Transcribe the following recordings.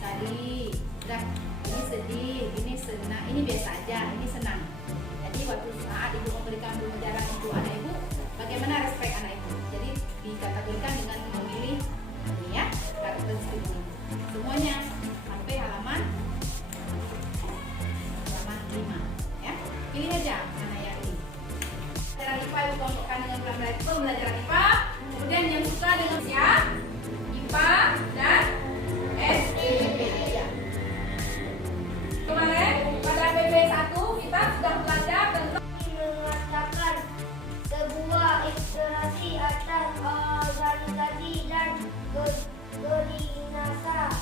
sekali. Dan ini sedih, ini senang, ini biasa aja, ini senang. Jadi waktu saat ibu memberikan pelajaran untuk anak ibu, bagaimana respek anak ibu. Jadi dikategorikan dengan memilih ini ya, karakteristik ini. Semuanya sampai halaman 5 ya. Pilih aja mana yang ini. Cara IPA ibu kelompokkan dengan pembelajaran IPA. Kemudian yang suka dengan siap IPA dan SPP aja. Kemarin pada PP1 kita sudah belajar tentang mengatakan sebuah ilustrasi atas organisasi dan kedinasan.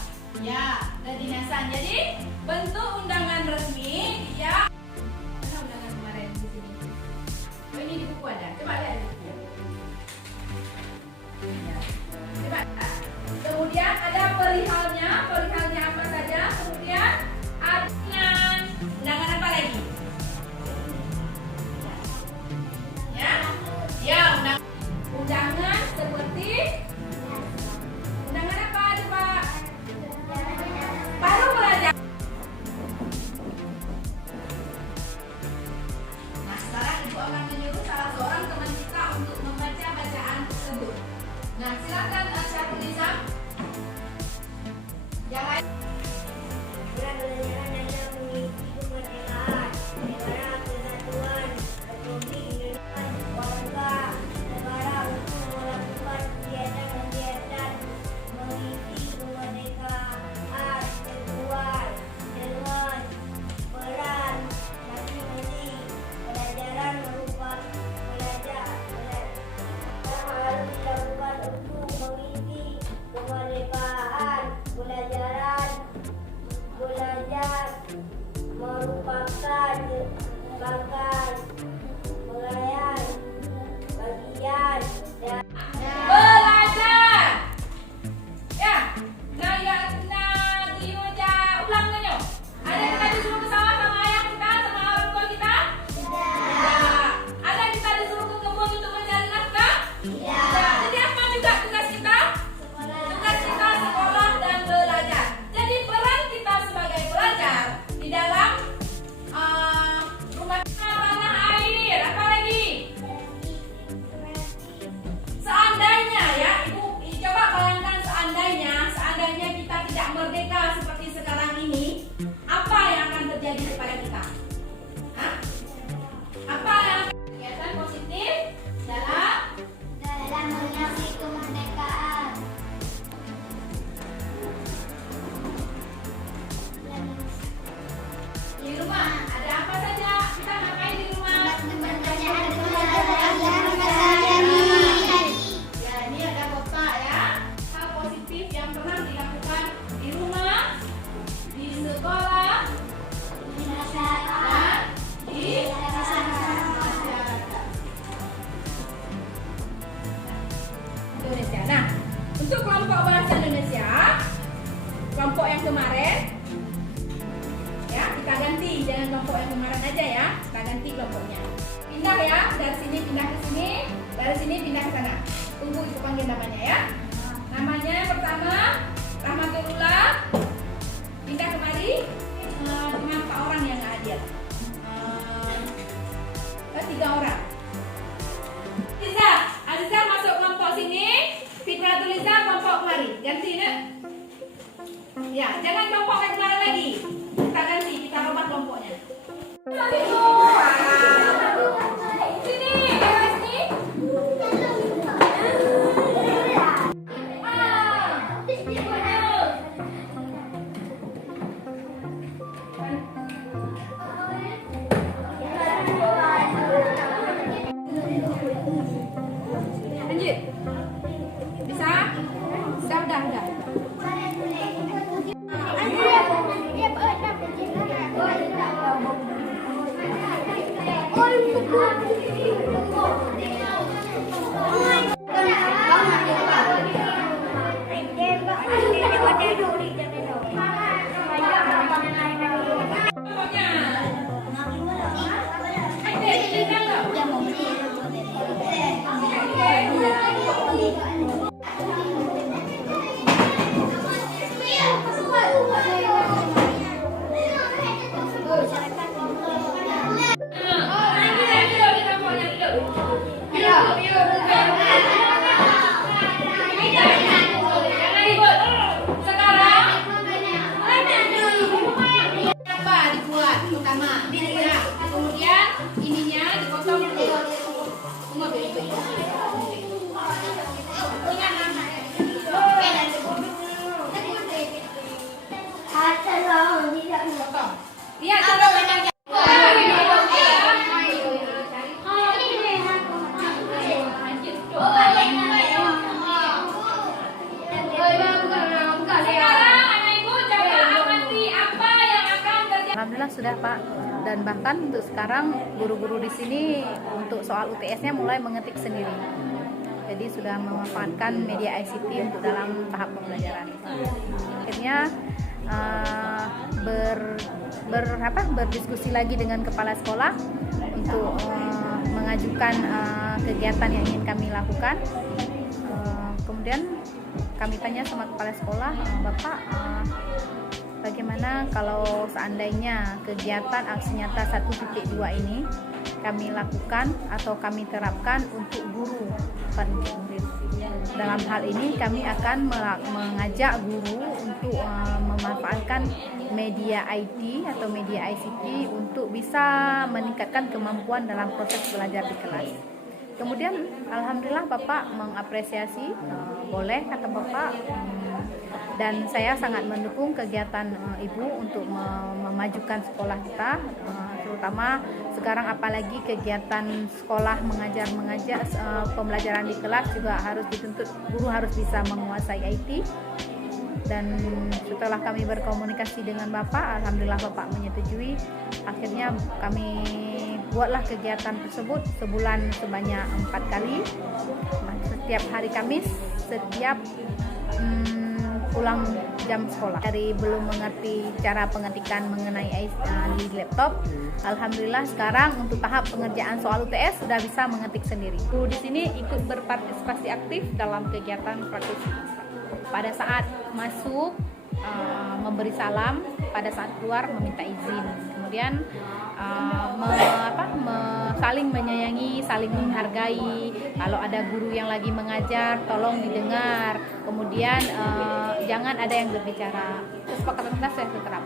ya kedinasan. Jadi bentuk undangan resmi dia. Mana undangan kemarin di sini? Oh, ini di buku ada. Coba lihat di buku. Ya. Coba. Kemudian ada perihalnya apa saja. Kemudian ada undangan apa lagi? Ya, undangan seperti undangan apa coba? Baru belajar. Nah, sekarang ibu akan menyuruh salah seorang teman kita untuk membaca bacaan tersebut. Nah, silakan Syarul Nizam. Yang lain. Pembelajaran adalah mengisi kemerdekaan, negara kesatuan, Republik Indonesia, warga negara untuk melakukan kegiatan-kegiatan mengisi kemerdekaan sesuai dengan peran masing-masing. Pelajaran merupakan harus dilakukan untuk mengisi kemerdekaan. Belajar merupakan bagian dan Belajar. Ya. Nah, ini aja ulang kan yo. Ada yang kita disuruh ke sawah sama ayah kita, sama orang tua kita? Tidak. Ada yang kita disuruh ke kebun untuk mencari nafkah? Tidak. Jadi apa juga tugas kita? Tugas kita sekolah dan belajar. Jadi peran kita sebagai pelajar di dalam rumah tanah air. Apa lagi? Seandainya ya, ibu coba bayangkan seandainya kita tidak merdeka seperti sekarang ini, apa yang akan terjadi kepada kita? Hah? Apa yang kegiatan positif dalam mengisi kemerdekaan. di rumah? Ada apa saja? Kita ngapain di rumah? Ya, ini ada kotak ya. Hal positif yang pernah dilakukan di rumah, di sekolah, dan di masyarakat Indonesia. Nah, untuk kelompok bahasa Indonesia, kelompok yang kemarin, ya kita ganti, jangan kelompok yang kemarin aja ya, kita ganti kelompoknya. Pindah ya, dari sini pindah ke sini, dari sini pindah ke sana. Tunggu ibu panggil namanya ya. Namanya yang pertama Rahmatullah, pindah kemari dengan 4 orang yang nggak hadir. 3 orang. Aziza masuk kelompok sini, Fitratul Liza kelompok kemari. Ganti nih. Ya, jangan kelompok yang kemarin lagi. Kita ganti, kita rubah kelompoknya. Sini, beres nih. Lanjut. Bisa? Udah. sudah Pak, dan bahkan untuk sekarang guru-guru di sini untuk soal UTS-nya mulai mengetik sendiri. Jadi sudah memanfaatkan media ICT untuk dalam tahap pembelajaran. Akhirnya berdiskusi lagi dengan kepala sekolah untuk mengajukan kegiatan yang ingin kami lakukan. Kemudian kami tanya sama kepala sekolah, Bapak, bagaimana kalau seandainya kegiatan aksi nyata 1.2 ini kami lakukan atau kami terapkan untuk guru, bukan untuk murid. Dalam hal ini kami akan mengajak guru untuk memanfaatkan media IT atau media ICT untuk bisa meningkatkan kemampuan dalam proses belajar di kelas. Kemudian alhamdulillah Bapak mengapresiasi, boleh kata Bapak, dan saya sangat mendukung kegiatan Ibu untuk memajukan sekolah kita, terutama sekarang apalagi kegiatan sekolah mengajar pembelajaran di kelas juga harus dituntut guru harus bisa menguasai IT. Dan setelah kami berkomunikasi dengan Bapak, alhamdulillah Bapak menyetujui. Akhirnya kami buatlah kegiatan tersebut sebulan sebanyak 4 kali, setiap hari Kamis, setiap pulang jam sekolah. Dari belum mengerti cara pengetikan mengenai di laptop, alhamdulillah sekarang untuk tahap pengerjaan soal UTS sudah bisa mengetik sendiri. Guru di sini ikut berpartisipasi aktif dalam kegiatan praktis. Pada saat masuk memberi salam, pada saat keluar meminta izin. Kemudian saling menyayangi, saling menghargai. Kalau ada guru yang lagi mengajar, tolong didengar. Kemudian jangan ada yang berbicara. Kesepakatan kita saya terapkan.